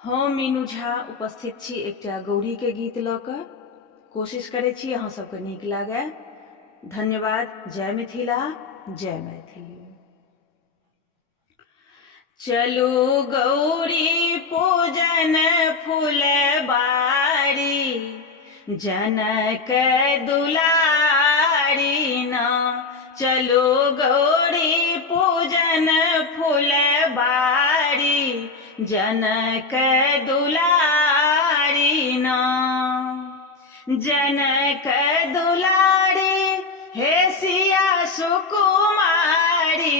हम मीनू झा उपस्थित छी एकटा गौरी के गीत लऽ कऽ। कोशिश करै छी अहाँ सबके नीक लागै। धन्यवाद। जय मिथिला, जय मैथिली। चलू गौरी पूजन फुलबारी, जनक दुलारी ना। चलू गौरी पूजन फुलबारी, जनक दुलारी ना। जनक दुलारी हे सिया सुकुमारी,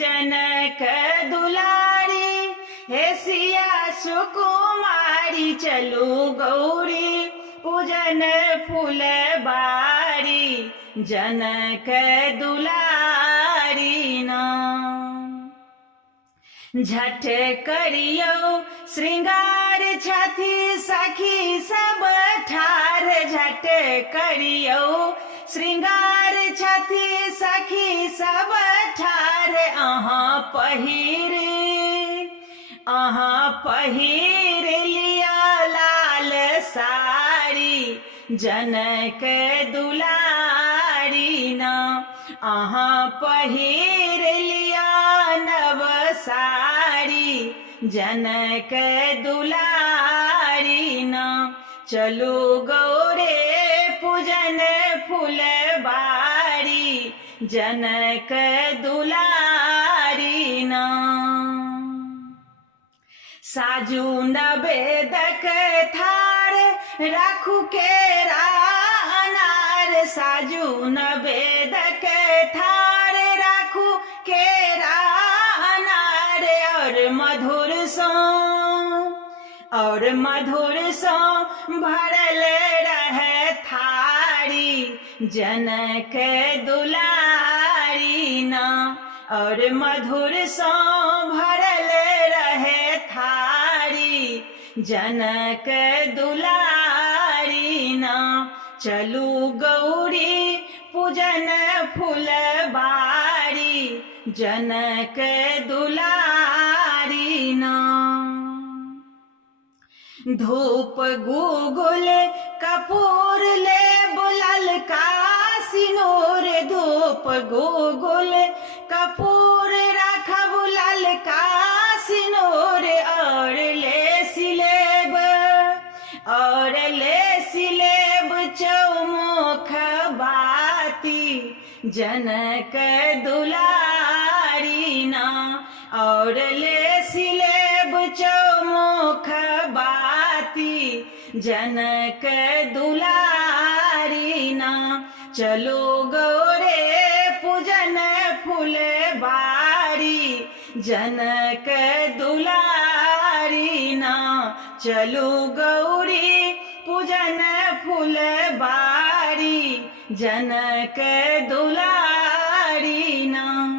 जनक दुलारी हे सिया सुकुमारी। चलू गौरी पूजन फुलबारी, जनक दुलारी ना। झट करियो श्रृंगार छथि सखी सब ठार, झट करियो श्रृंगार छथि सखी सब ठार। अहाँ पहिर लिया लाल साड़ी, जनक दुलारी ना। अहाँ पहिर लिया नव साड़ी, जनक दुलारी ना। चलू गौरे पूजन फुलबारी, जनक दुलारी ना। साजू नवेदक थार राखू केरा अनार, साजू नवेदक थार राखू केरा अनार। और मधुर सो भरल रहे थारी, जनक दुलारी ना। और मधुर सो भरल रहे थारी, जनक दुलारी ना। चलू गौरी पूजन फुलबारी, जनक दुलारी ना। धूप गुगुल कपूर ले बुलल का सिनूर, धूप गुगुल कपूर रखब ललका सिनूर। और ले सिलेब चौमुख बाती, जनक दुलारी ना। और ले सिलेब चौमुख बाती, जनक दुलारी ना। चलो गौरे पूजन फुलबारी, जनक दुलारी ना। चलो गौरी पूजन फुलबारी, जनक दुलारी ना।